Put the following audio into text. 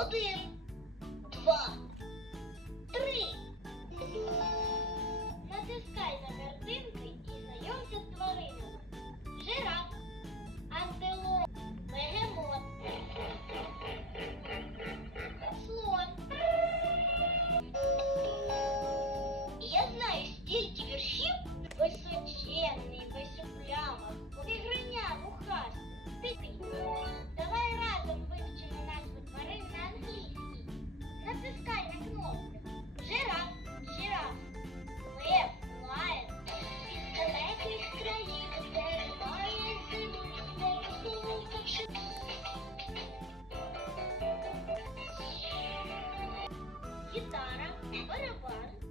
Один, два, What a one.